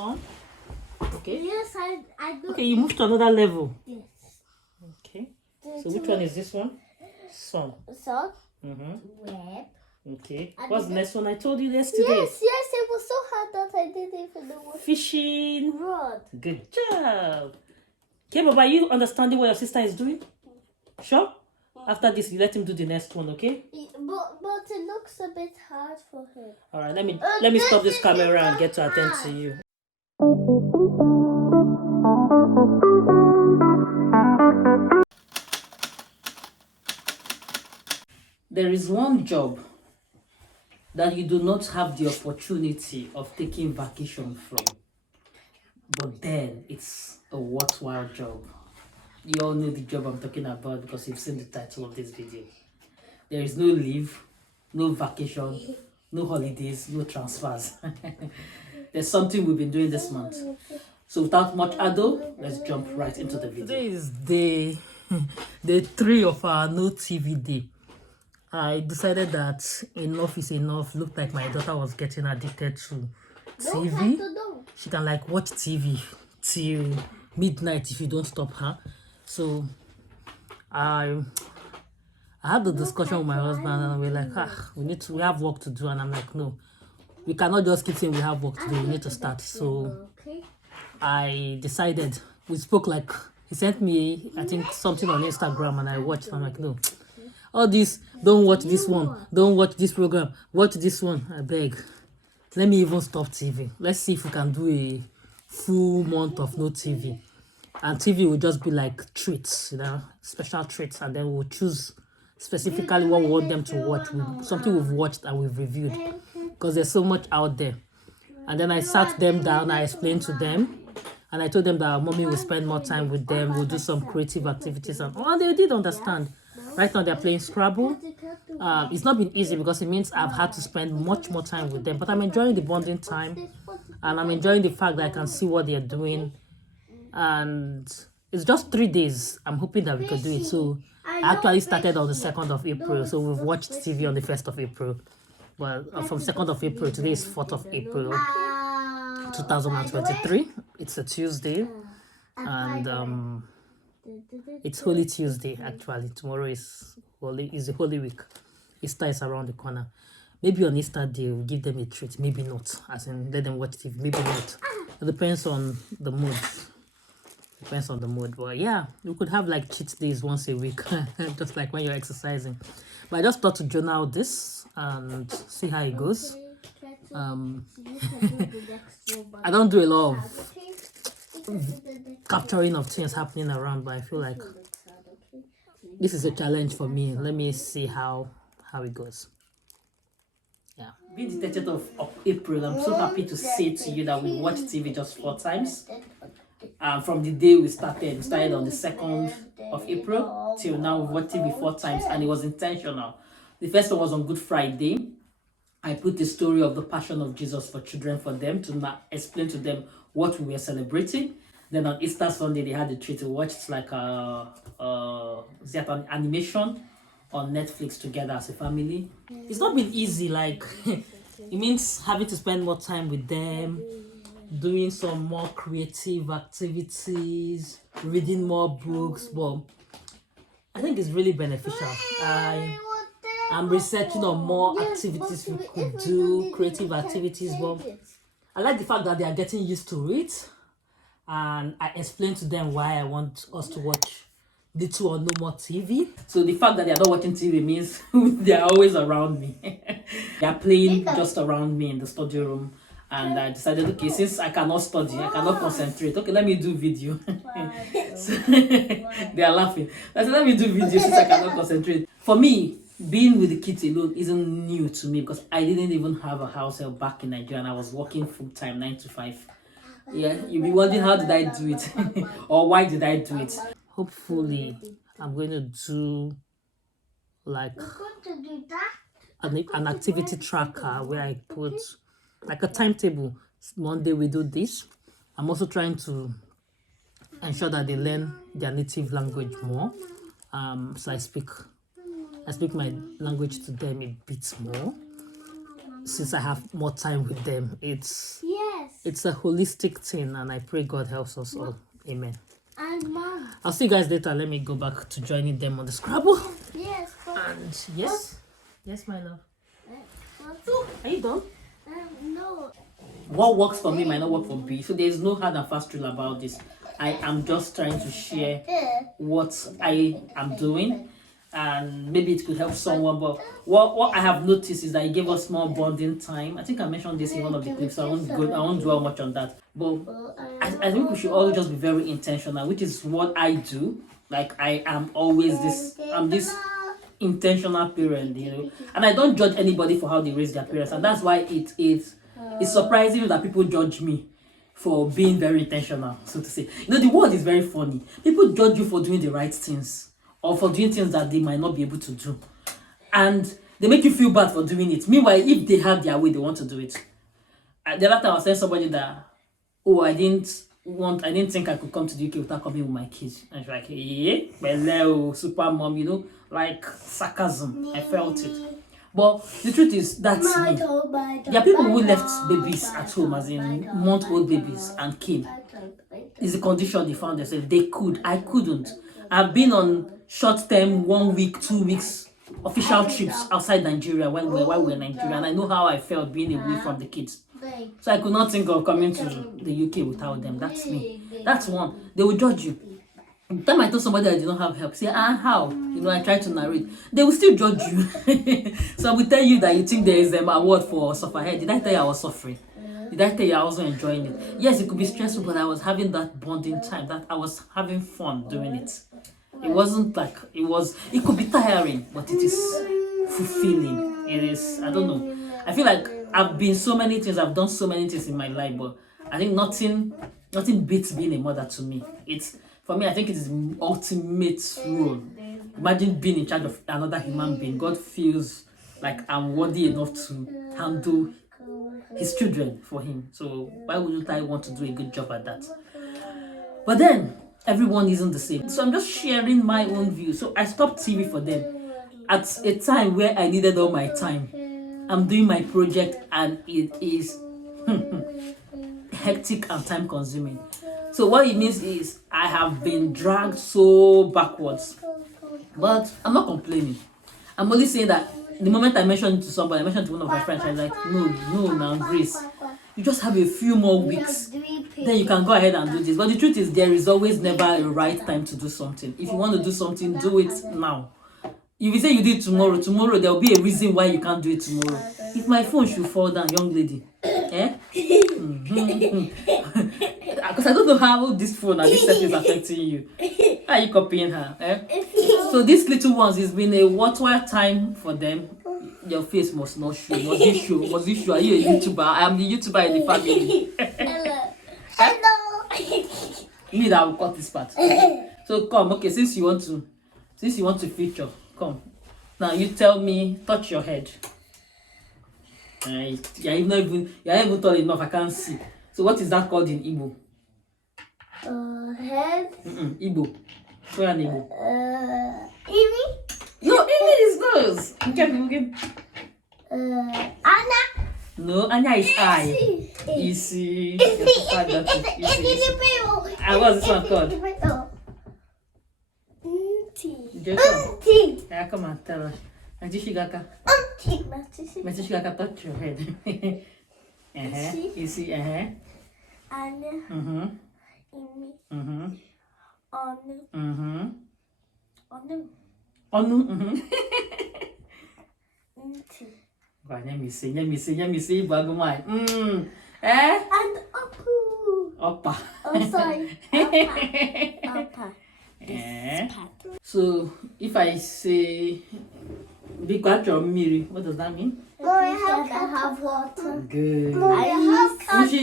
son. Okay. Yes, I do. Okay, you moved to another level. Yes. Okay. So which one is this one? Son. Son. Web. Okay. I What's the did next one I told you yesterday? Yes, it was so hard that I didn't even know what. Fishing Rod. Good job. Okay, Baba, you understanding what your sister is doing? Sure? After this, you let him do the next one, okay? But it looks a bit hard for him. All right, let me stop this camera and get to attend to you. There is one job that you do not have the opportunity of taking vacation from, but then it's a worthwhile job. You all know the job I'm talking about because you've seen the title of this video. There is no leave, no vacation, no holidays, no transfers. There's something we've been doing this month. So without much ado, let's jump right into the video. Today is day 3 of our no TV day. I decided that enough is enough. Looked like my daughter was getting addicted to TV. She can like watch TV till midnight if you don't stop her. So I had the discussion with my husband and we're like, we have work to do. And I'm like, no, we cannot just keep saying we have work to do. We need to start. So I decided, we spoke like, he sent me, I think, something on Instagram and I watched. I'm like, no, all this, don't watch this one, don't watch this program, watch this one, I beg. Let me even stop TV. Let's see if we can do a full month of no TV. And TV will just be like treats, special treats. And then we'll choose specifically what we want them to watch. Something we've watched and we've reviewed. Because there's so much out there. And then I sat them down, I explained to them. And I told them that mommy will spend more time with them. We'll do some creative activities. And they did understand. Right now they're playing Scrabble. It's not been easy because it means I've had to spend much more time with them. But I'm enjoying the bonding time. And I'm enjoying the fact that I can see what they're doing. And it's just 3 days. I'm hoping that we could do it. So I actually started on the 2nd of April. So we've watched TV on the 1st of April. Well, from 2nd of April, today is 4th of April, 2023. It's a Tuesday. And it's Holy Tuesday, actually. Tomorrow is the Holy Week. Easter is around the corner. Maybe on Easter Day, we'll give them a treat. Maybe not. As in, let them watch TV. Maybe not. It depends on the mood. Depends on the mood. But yeah, you could have like cheat days once a week. Just like when you're exercising. But I just thought to journal this and see how it goes. I don't do a lot of capturing of things happening around, but I feel like this is a challenge for me. Let me see how it goes. Yeah. Being the 30th of April, I'm so happy to say to you that we watched TV just 4 times. From the day we started on the 2nd of April till now, we've watched TV 4 times, and it was intentional. The first one was on Good Friday. I put the story of the Passion of Jesus for children for them to explain to them what we were celebrating. Then on Easter Sunday, they had the treat to watch. It's like an animation on Netflix together as a family. It's not been easy. Like it means having to spend more time with them, doing some more creative activities, reading more books. But I think it's really beneficial. I'm researching on more activities we could do, creative activities. But I like the fact that they are getting used to it. And I explained to them why I want us to watch little or no more TV. So the fact that they are not watching TV means they are always around me. They are playing just around me in the study room. And I decided, okay, since I cannot study, I cannot concentrate, okay, let me do video. So, they are laughing. I said, let me do video since I cannot concentrate. For me, being with the kids alone isn't new to me because I didn't even have a house help back in Nigeria and I was working full-time, 9 to 5. Yeah, you'll be wondering how did I do it or why did I do it. Hopefully, I'm going to do like an activity tracker where I put like a timetable. Monday we do this. I'm also trying to ensure that they learn their native language more. So I speak my language to them a bit more. Since I have more time with them, it's It's a holistic thing, and I pray God helps us all. Amen. And Mom. I'll see you guys later. Let me go back to joining them on the Scrabble. Yes. And yes, my love. What? Are you done? No. What works for me might not work for B, so there's no hard and fast rule about this. I am just trying to share what I am doing, and maybe it could help someone. But what I have noticed is that it gave us more bonding time. I think I mentioned this in one of the clips, so I won't dwell much on that. But I think we should all just be very intentional, which is what I do. Like I'm this intentional parent, and I don't judge anybody for how they raise their parents, and that's why it's surprising that people judge me for being very intentional, so to say. The world is very funny. People judge you for doing the right things or for doing things that they might not be able to do, and they make you feel bad for doing it. Meanwhile, if they have their way, they want to do it. The other time I was telling somebody that, I didn't think I could come to the UK without coming with my kids. And she's like, hello, super mom, like sarcasm. I felt it. But the truth is, that's me. There are people who left babies at home, as in month-old babies, and came. It's the condition they found themselves. They could. I couldn't. I've been on short-term, 1 week, 2 weeks, official trips outside Nigeria while we were in Nigeria, and I know how I felt being away from the kids. So I could not think of coming to the UK without them. That's me. That's one. They will judge you. The time I told somebody I did not have help, say, how? I try to narrate. They will still judge you. So I will tell you that you think there is an award for suffer. Did I tell you I was suffering? Did I tell you I was enjoying it? Yes, it could be stressful, but I was having that bonding time, that I was having fun doing it. It wasn't like, it could be tiring, but it is fulfilling. It is, I don't know. I feel like I've done so many things in my life, but I think nothing beats being a mother to me. For me, I think it is the ultimate role. Imagine being in charge of another human being. God feels like I'm worthy enough to handle his children for him. So why wouldn't I want to do a good job at that? But then, everyone isn't the same. So I'm just sharing my own view. So I stopped TV for them at a time where I needed all my time. I'm doing my project and it is hectic and time consuming. So what it means is I have been dragged so backwards. But I'm not complaining. I'm only saying that the moment I mentioned to somebody, I mentioned to one of my friends, I was like, no, now Grace, you just have a few more weeks. Then you can go ahead and do this. But the truth is, there is always never a right time to do something. If you want to do something, do it now. If you say you do it tomorrow there will be a reason why you can't do it tomorrow. If my phone should fall down, young lady, because I don't know how this phone and this set is affecting you. How are you copying her? So these little ones, it's been a worthwhile time for them. Your face must not show. Must you show? Are you a YouTuber? I am the YouTuber in the family. Hello. Me that will cut this part. So come, okay, since you want to feature, come. Now you tell me, touch your head. You're not even tall enough, I can't see. So what is that called in Igbo? Head. Igbo. Where an Igbo? Imi. No, Imi is nose. Okay. Anna. No, Anya is eye. Easy. And what's this one called? Auntie. Yeah, come on, tell her. And Jishigaka. Auntie. Messishigaka, touch your head. Easy, Anna. Imi. Anu. Onu. Auntie. Let me see, Bagumai. And Apu. Oppa. Oh, sorry. Appa. So, if I say, what does that mean? No, I have water. Good. I have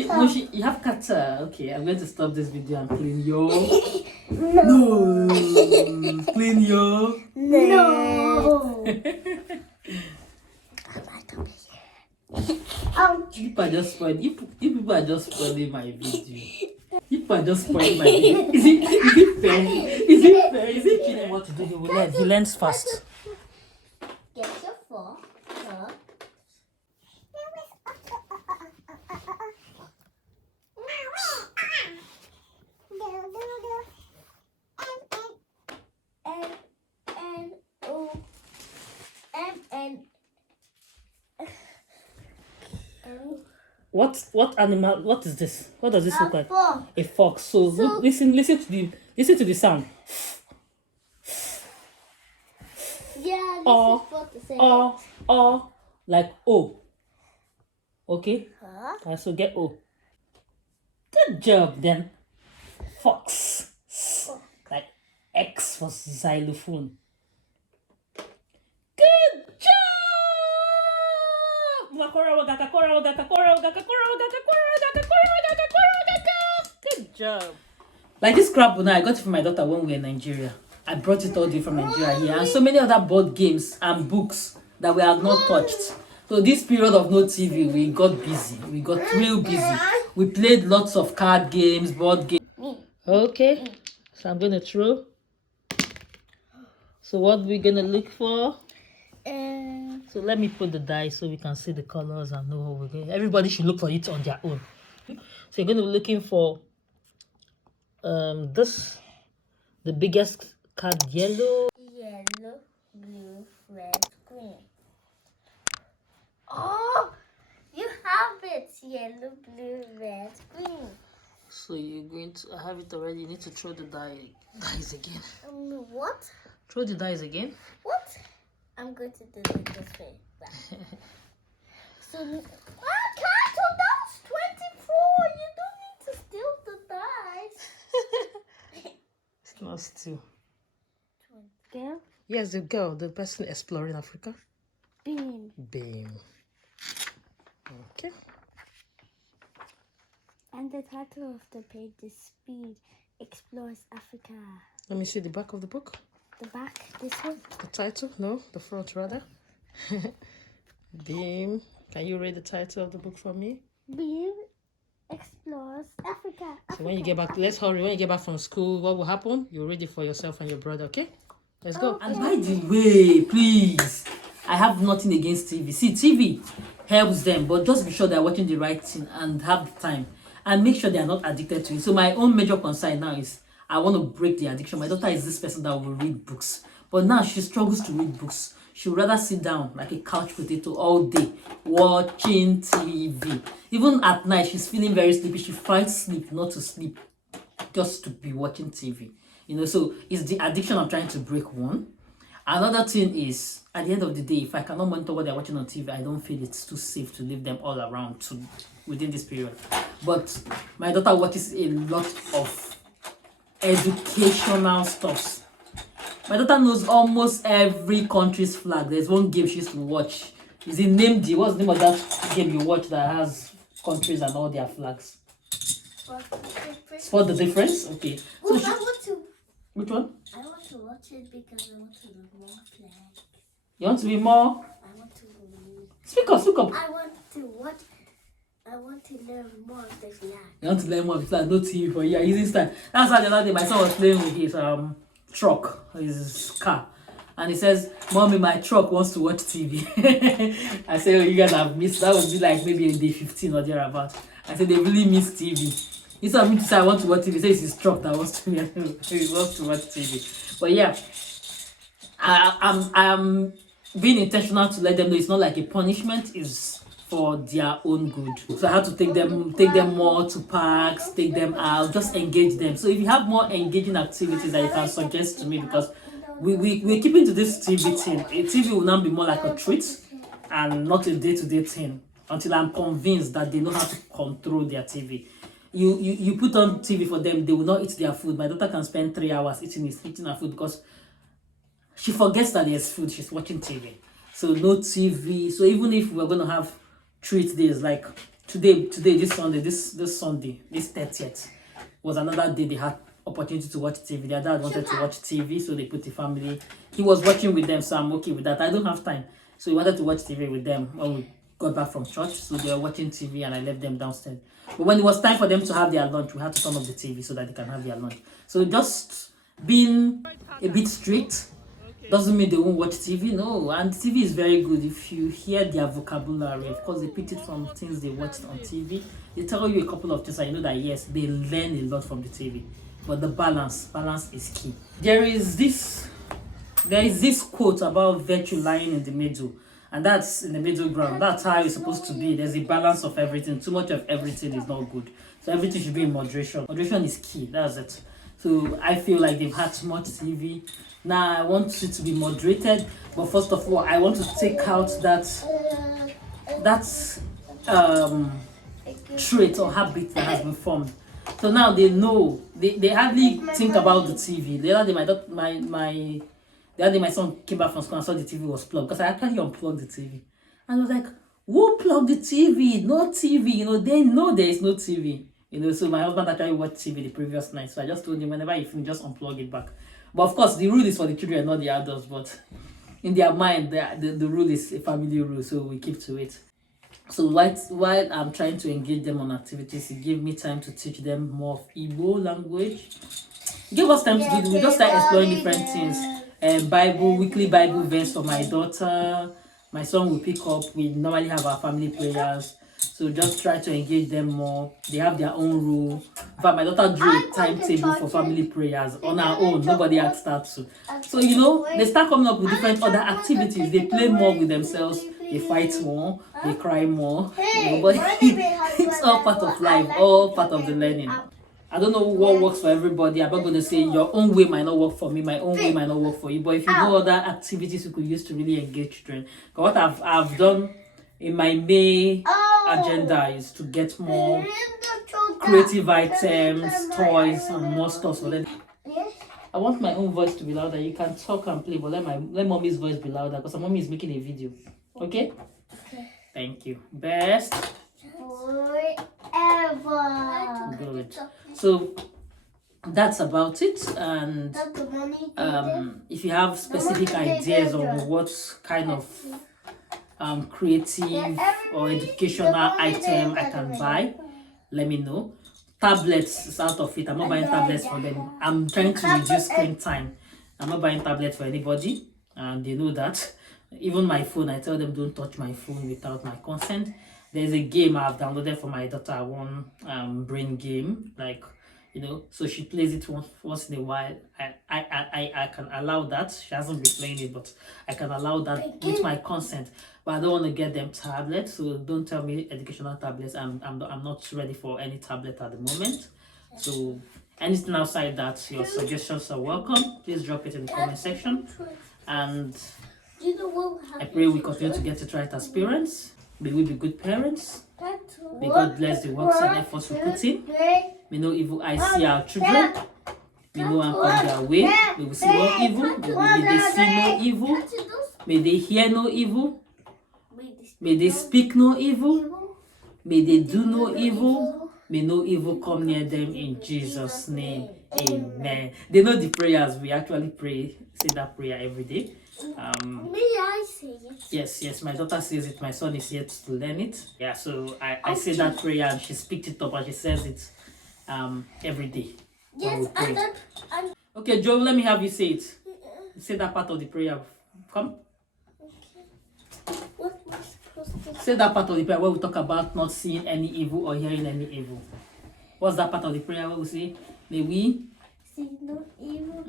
Mushi, you have kata. Okay, I'm going to stop this video and clean your. No. Clean your. No. People are just spoiling. If people are just spoiling my video. People are just spoiling my video. Is it fair? Is it kidding what to do? He will learn. He learns fast. Get your fork. What animal? What is this? What does this look like? Fox. A fox. So listen to the sound. Yeah, this Oh, is what to say. oh, like O. Okay. Huh? So get O. Good job then. Fox. Like X for xylophone. Good job. Good job. Like this crab now, I got it from my daughter when we were in Nigeria. I brought it all the way from Nigeria here, and so many other board games and books that we have not touched. So this period of no TV, we got busy. We got real busy. We played lots of card games, board games. Okay, so I'm gonna throw. So what we're gonna look for? So let me put the dice so we can see the colors and know what we're going. Everybody should look for it on their own. So you're gonna be looking for this, the biggest card, yellow, blue, red, green. Oh, you have it. Yellow, blue, red, green. So you're going to have it already. You need to throw the dice again. What? Throw the dice again. What? I'm going to do it this way. So, Kato, that's 24. You don't need to steal the dice. It's not still. Girl? Yes, the girl, the person exploring Africa. Beam. Beam. Okay. And the title of the page is Speed Explores Africa. Let me see the back of the book. The back, this one. The title? No, the front rather. Beam. Can you read the title of the book for me? Beam Explores Africa. So when you get back, let's hurry. When you get back from school, what will happen? You read it for yourself and your brother, okay? Let's go. And by the way, please, I have nothing against TV. See, TV helps them, but just be sure they're watching the right thing and have the time. And make sure they are not addicted to it. So my own major concern now is I want to break the addiction. My daughter is this person that will read books. But now she struggles to read books. She would rather sit down like a couch potato all day watching TV. Even at night, she's feeling very sleepy. She finds sleep not to sleep, just to be watching TV. So it's the addiction I'm trying to break, one. Another thing is, at the end of the day, if I cannot monitor what they're watching on TV, I don't feel it's too safe to leave them all around within this period. But my daughter watches a lot of educational stuff. My daughter knows almost every country's flag. There's one game she used to watch. Is it named the what's the name of that game you watch that has countries and all their flags? Spot the difference? Okay. So I want to. Which one? I want to watch it because I want to learn more flags. You want to be more? I want to. Speak up, speak up. I want to watch. I want to learn more of the flag. You want to learn more of the flag? No TV for you. Using style. That's why the other day my son was playing with his truck, his car, and he says, "Mommy, my truck wants to watch TV." I said, "Oh, you guys have missed. That would be like maybe in day 15 or thereabout." I said, "They really miss TV." Instead of me to say I want to watch TV, say it's his truck that wants to he wants to watch TV. But yeah, I'm being intentional to let them know it's not like a punishment. It's for their own good. So I had to take them more to parks, take them out, just engage them. So if you have more engaging activities that you can suggest to me, because we're keeping to this TV thing. A TV will now be more like a treat and not a day-to-day thing until I'm convinced that they know how to control their TV. You put on TV for them, they will not eat their food. My daughter can spend 3 hours eating her food because she forgets that there's food. She's watching TV. So no TV. So even if we're going to have treat days like today, this Sunday, this 30th was another day they had opportunity to watch TV. Their dad wanted to watch TV, so they put the family. He was watching with them, so I'm okay with that. I don't have time, so he wanted to watch TV with them when we got back from church. So they were watching TV, and I left them downstairs. But when it was time for them to have their lunch, we had to turn off the TV so that they can have their lunch. So just being a bit strict doesn't mean they won't watch TV. No, and TV is very good if you hear their vocabulary. Of course, they picked it from things they watched on TV. They tell you a couple of things, and you know that yes, they learn a lot from the TV. But the balance is key. There is this quote about virtue lying in the middle, And that's in the middle ground. That's how it's supposed to be. There's a balance of everything. Too much of everything is not good. So everything should be in moderation. Moderation is key. That's it. So I feel like they've had too much TV. Now I want it to be moderated. But first of all, I want to take out that trait or habit that has been formed. So now they know. They hardly think about the TV. The other day, the other day my son came back from school and saw the TV was plugged because I actually unplugged the TV. And I was like, who plugged the TV? No TV. They know there is no TV. So my husband actually watched TV the previous night. So I just told him whenever you finish, just unplug it back. But of course, the rule is for the children, not the adults. But in their mind, the rule is a family rule. So we keep to it. So while I'm trying to engage them on activities, it gave me time to teach them more of Igbo language. It gave us time to do. We just start exploring different things. Weekly Bible verse for my daughter. My son will pick up. We normally have our family prayers. So just try to engage them more. They have their own rule. In fact, my daughter drew a timetable for family prayers on her own. Nobody asked her to. So, they start coming up with different other activities. They play more with themselves. They fight more. They cry more. But it's all part of life, all part of the learning. I don't know what works for everybody. I'm not going to say your own way might not work for me, my own way might not work for you. But if you know other activities you could use to really engage children. What I've done in my May agenda is to get more creative items, toys, and more stuff for them. I want my own voice to be louder. You can talk and play, but let mommy's voice be louder because mommy is making a video. Okay? Thank you. Best. Forever. Good. So that's about it. And if you have specific ideas on what kind of creative or educational item I can buy, let me know. Tablets is out of it. I'm not buying tablets for them. I'm trying to reduce screen time. I'm not buying tablets for anybody, and they know that. Even my phone, I tell them don't touch my phone without my consent. There's a game I've downloaded for my daughter, one brain game, so she plays it once in a while. I can allow that. She hasn't been playing it, but I can allow that with my consent. But I don't want to get them tablets, so don't tell me educational tablets. I'm not ready for any tablet at the moment. So anything outside that, your suggestions are welcome. Please drop it in the comment section. And I pray we continue to get it right as parents. May we be good parents. May God bless the works and efforts we put in. May no evil eyes see our children. May no one come their way. May we see no evil. May they see no evil. May they hear no evil. May they speak no evil. May they do no evil. May no evil come near them in Jesus' name. Amen. They know the prayers. We actually say that prayer every day. May I say it? Yes, my daughter says it. My son is yet to learn it. Yeah, so I say that prayer and she speaks it up and she says it every day. Yes, and okay, Joe, let me have you say it. Say that part of the prayer. Come. Okay. What am I supposed to say? Say that part of the prayer where we talk about not seeing any evil or hearing any evil. What's that part of the prayer where we say, may we see no evil?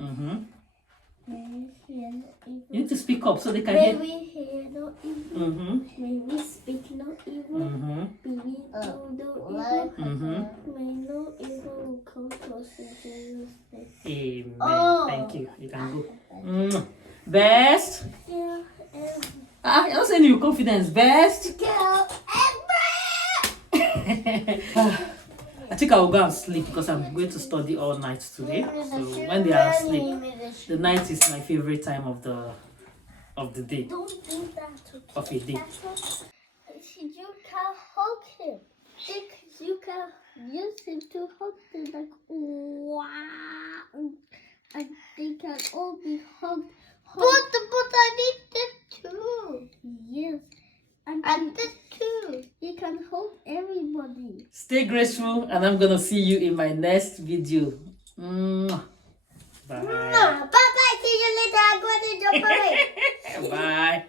May we hear no evil. You need to speak up so they can May hear. we hear no evil. May we speak no evil. May we do no evil. May no evil come to us in Jesus' name. Amen. Thank you. You can go. Best. Yeah. You're not saying you with confidence. Best. Girl, I think I will go and sleep because I'm going to study all night today. So when they are asleep, the night is my favorite time of the day. Don't do that. Of a day. You can hug him. You can use him to hug them like wow, and they can all be hugged. But I need this too. Yes. And this too. You can hold everybody. Stay graceful, and I'm gonna see you in my next video. Bye. Bye bye. See you later. I'm going to jump away. Bye.